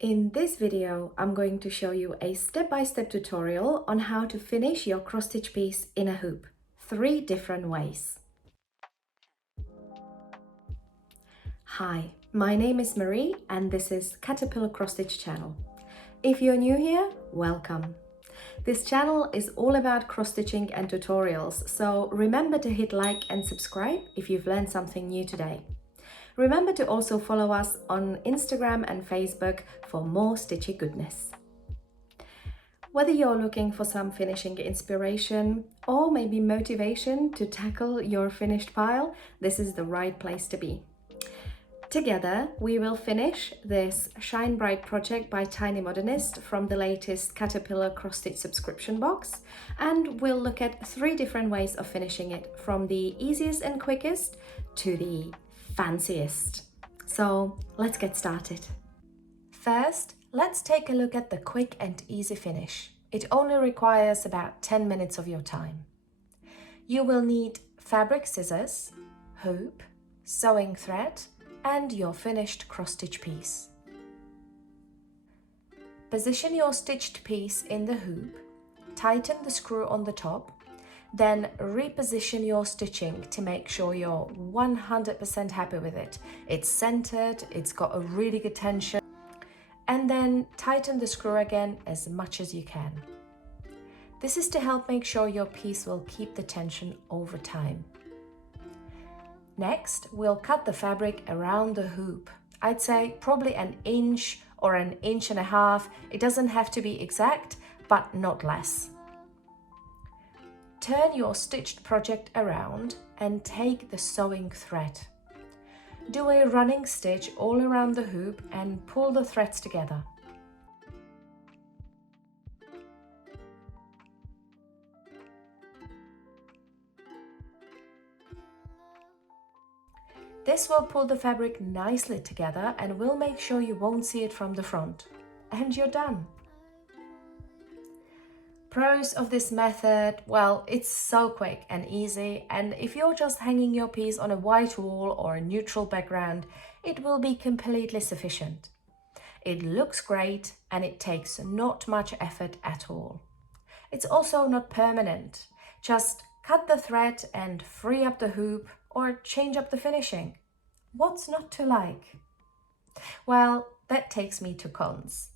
In this video, I'm going to show you a step-by-step tutorial on how to finish your cross-stitch piece in a hoop, 3 different ways. Hi, my name is Marie and this is Caterpillar Cross Stitch channel. If you're new here, welcome. This channel is all about cross-stitching and tutorials, so remember to hit like and subscribe if you've learned something new today. Remember to also follow us on Instagram and Facebook for more stitchy goodness. Whether you're looking for some finishing inspiration or maybe motivation to tackle your finished pile, this is the right place to be. Together, we will finish this Shine Bright project by Tiny Modernist from the latest Caterpillar Cross Stitch subscription box, and we'll look at 3 different ways of finishing it, from the easiest and quickest to the fanciest. So let's get started. First, let's take a look at the quick and easy finish. It only requires about 10 minutes of your time. You will need fabric scissors, hoop, sewing thread, and your finished cross-stitch piece. Position your stitched piece in the hoop, tighten the screw on the top, then reposition your stitching to make sure you're 100% happy with it. It's centered, it's got a really good tension, and then tighten the screw again as much as you can. This is to help make sure your piece will keep the tension over time. Next, we'll cut the fabric around the hoop. I'd say probably 1 inch or 1.5 inches. It doesn't have to be exact, but not less. Turn your stitched project around and take the sewing thread. Do a running stitch all around the hoop and pull the threads together. This will pull the fabric nicely together and will make sure you won't see it from the front. And you're done. Pros of this method, well, it's so quick and easy, and if you're just hanging your piece on a white wall or a neutral background, it will be completely sufficient. It looks great and it takes not much effort at all. It's also not permanent. Just cut the thread and free up the hoop or change up the finishing. What's not to like? Well, that takes me to cons.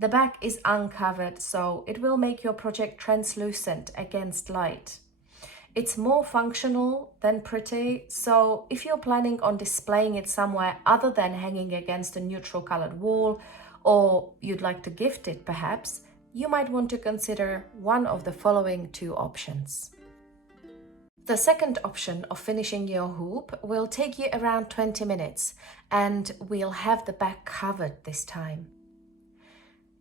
The back is uncovered, so it will make your project translucent against light. It's more functional than pretty, so if you're planning on displaying it somewhere other than hanging against a neutral colored wall, or you'd like to gift it perhaps, you might want to consider one of the following 2 options. The second option of finishing your hoop will take you around 20 minutes, and we'll have the back covered this time.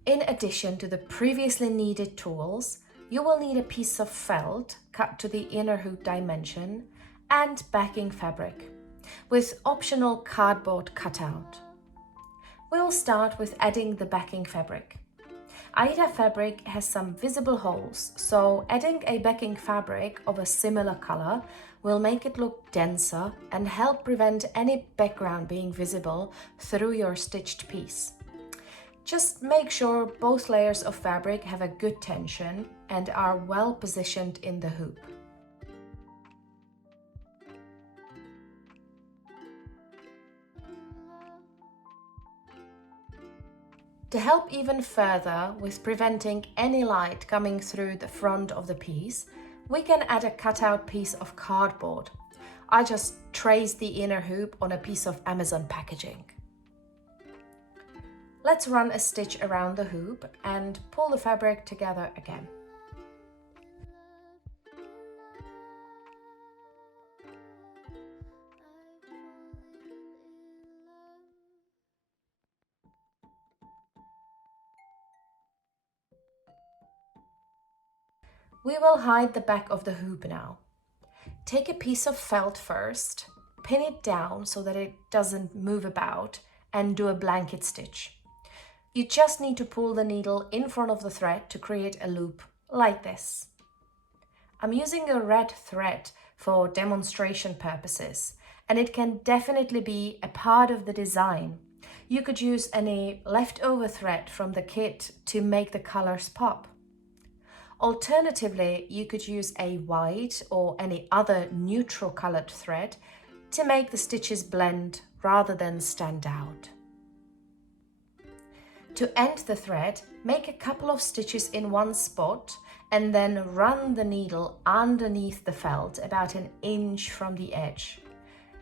In addition to the previously needed tools, you will need a piece of felt cut to the inner hoop dimension and backing fabric, with optional cardboard cutout. We'll start with adding the backing fabric. Aida fabric has some visible holes, so adding a backing fabric of a similar color will make it look denser and help prevent any background being visible through your stitched piece. Just make sure both layers of fabric have a good tension and are well positioned in the hoop. To help even further with preventing any light coming through the front of the piece, we can add a cutout piece of cardboard. I just traced the inner hoop on a piece of Amazon packaging. Let's run a stitch around the hoop and pull the fabric together again. We will hide the back of the hoop now. Take a piece of felt first, pin it down so that it doesn't move about, and do a blanket stitch. You just need to pull the needle in front of the thread to create a loop, like this. I'm using a red thread for demonstration purposes, and it can definitely be a part of the design. You could use any leftover thread from the kit to make the colors pop. Alternatively, you could use a white or any other neutral colored thread to make the stitches blend rather than stand out. To end the thread, make a couple of stitches in one spot and then run the needle underneath the felt about an inch from the edge.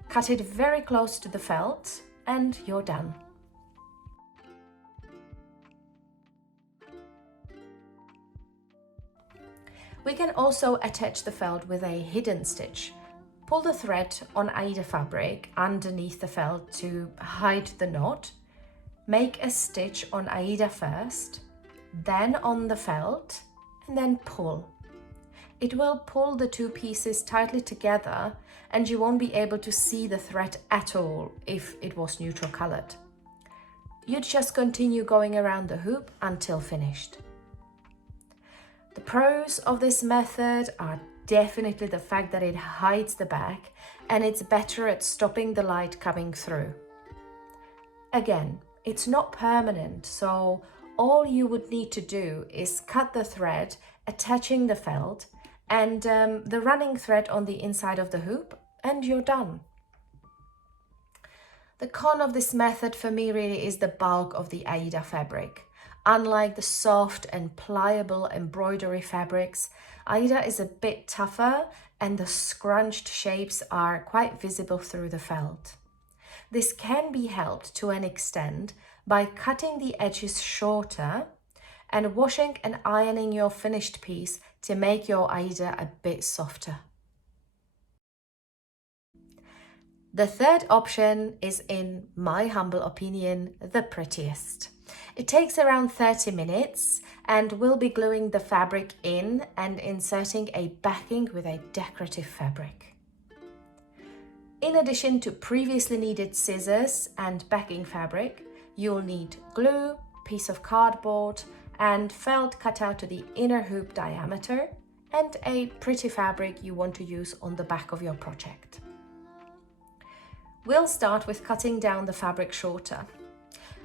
Cut it very close to the felt and you're done. We can also attach the felt with a hidden stitch. Pull the thread on Aida fabric underneath the felt to hide the knot. Make a stitch on Aida first, then on the felt, and then pull. It will pull the two pieces tightly together and you won't be able to see the thread at all if it was neutral colored. You'd just continue going around the hoop until finished. The pros of this method are definitely the fact that it hides the back and it's better at stopping the light coming through. Again, it's not permanent, so all you would need to do is cut the thread attaching the felt and the running thread on the inside of the hoop, and you're done. The con of this method for me really is the bulk of the Aida fabric. Unlike the soft and pliable embroidery fabrics, Aida is a bit tougher and the scrunched shapes are quite visible through the felt. This can be helped to an extent by cutting the edges shorter and washing and ironing your finished piece to make your Aida a bit softer. The third option is, in my humble opinion, the prettiest. It takes around 30 minutes and we'll be gluing the fabric in and inserting a backing with a decorative fabric. In addition to previously needed scissors and backing fabric, you'll need glue, piece of cardboard, and felt cut out to the inner hoop diameter, and a pretty fabric you want to use on the back of your project. We'll start with cutting down the fabric shorter.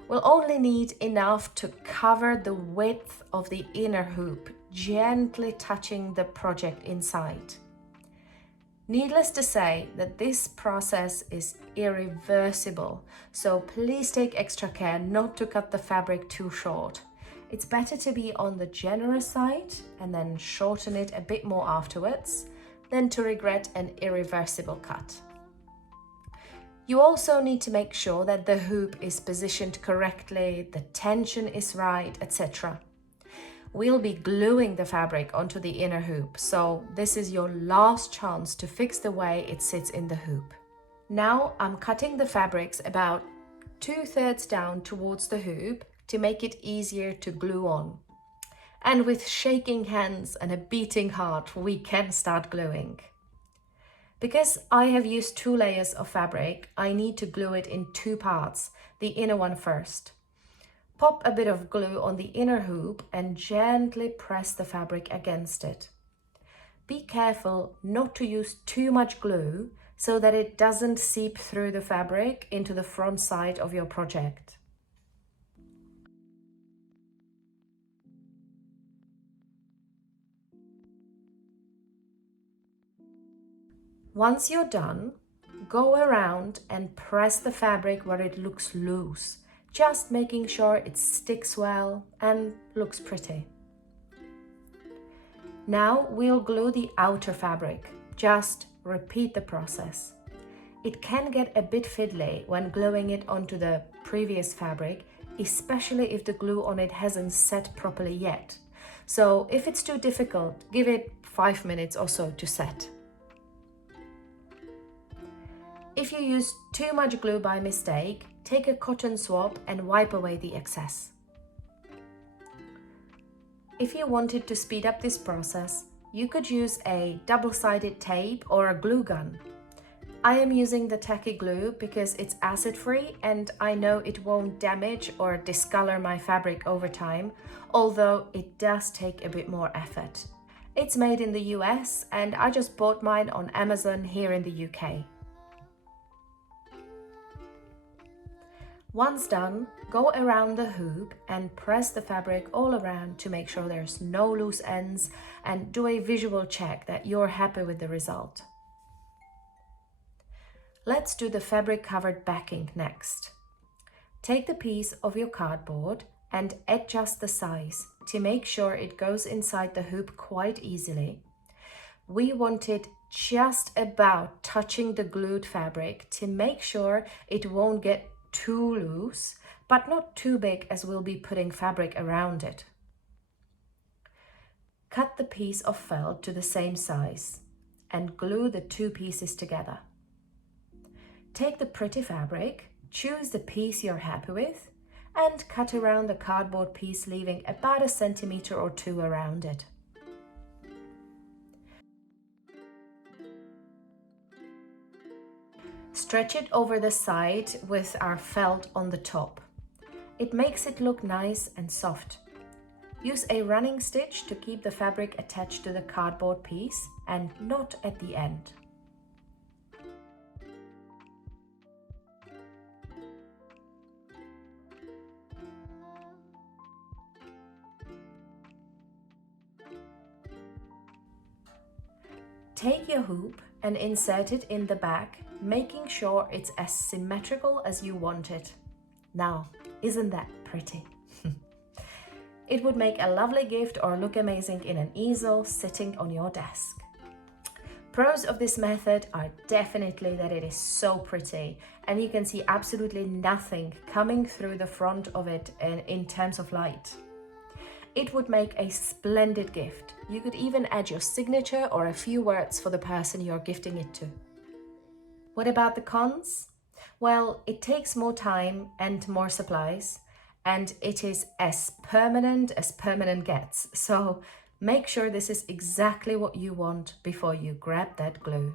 We'll only need enough to cover the width of the inner hoop, gently touching the project inside. Needless to say that this process is irreversible, so please take extra care not to cut the fabric too short. It's better to be on the generous side and then shorten it a bit more afterwards than to regret an irreversible cut. You also need to make sure that the hoop is positioned correctly, the tension is right, etc. We'll be gluing the fabric onto the inner hoop, so this is your last chance to fix the way it sits in the hoop. Now I'm cutting the fabrics about 2/3 down towards the hoop to make it easier to glue on. And with shaking hands and a beating heart, we can start gluing. Because I have used 2 layers of fabric, I need to glue it in 2 parts, the inner one first. Pop a bit of glue on the inner hoop and gently press the fabric against it. Be careful not to use too much glue so that it doesn't seep through the fabric into the front side of your project. Once you're done, go around and press the fabric where it looks loose, just making sure it sticks well and looks pretty. Now we'll glue the outer fabric. Just repeat the process. It can get a bit fiddly when gluing it onto the previous fabric, especially if the glue on it hasn't set properly yet. So if it's too difficult, give it 5 minutes or so to set. If you use too much glue by mistake, take a cotton swab and wipe away the excess. If you wanted to speed up this process, you could use a double-sided tape or a glue gun. I am using the tacky glue because it's acid-free and I know it won't damage or discolor my fabric over time, although it does take a bit more effort. It's made in the US and I just bought mine on Amazon here in the UK. Once done, go around the hoop and press the fabric all around to make sure there's no loose ends, and do a visual check that you're happy with the result. Let's do the fabric covered backing next. Take the piece of your cardboard and adjust the size to make sure it goes inside the hoop quite easily. We want it just about touching the glued fabric to make sure it won't get too loose, but not too big as we'll be putting fabric around it. Cut the piece of felt to the same size and glue the two pieces together. Take the pretty fabric, choose the piece you're happy with, and cut around the cardboard piece, leaving about 1 centimeter or 2 around it. Stretch it over the side with our felt on the top. It makes it look nice and soft. Use a running stitch to keep the fabric attached to the cardboard piece and not at the end. Take your hoop and insert it in the back, making sure it's as symmetrical as you want it. Now, isn't that pretty? It would make a lovely gift or look amazing in an easel sitting on your desk. Pros of this method are definitely that it is so pretty and you can see absolutely nothing coming through the front of it in terms of light. It would make a splendid gift. You could even add your signature or a few words for the person you're gifting it to. What about the cons? Well, it takes more time and more supplies, and it is as permanent gets. So make sure this is exactly what you want before you grab that glue.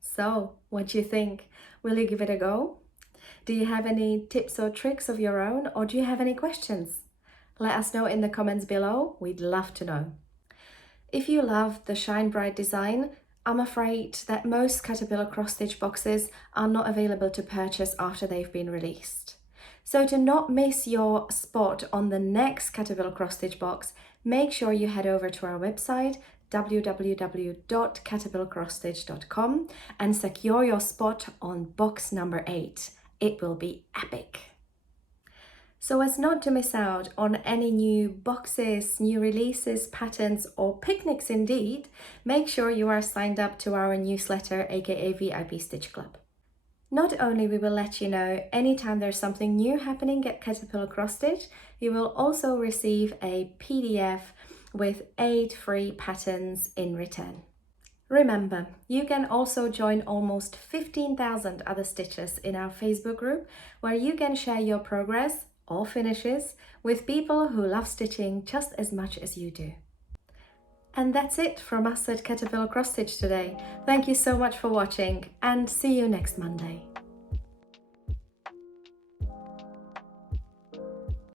So, what do you think? Will you give it a go? Do you have any tips or tricks of your own, or do you have any questions? Let us know in the comments below. We'd love to know. If you love the Shine Bright design, I'm afraid that most Caterpillar cross-stitch boxes are not available to purchase after they've been released. So to not miss your spot on the next Caterpillar cross-stitch box, make sure you head over to our website www.caterpillarcrossstitch.com and secure your spot on box number 8. It will be epic. So as not to miss out on any new boxes, new releases, patterns, or picnics indeed, make sure you are signed up to our newsletter, aka VIP Stitch Club. Not only we will let you know anytime there's something new happening at Caterpillar Cross Stitch, you will also receive a PDF with 8 free patterns in return. Remember, you can also join almost 15,000 other stitchers in our Facebook group, where you can share your progress or finishes with people who love stitching just as much as you do. And that's it from us at Caterpillar Cross Stitch today. Thank you so much for watching and see you next Monday.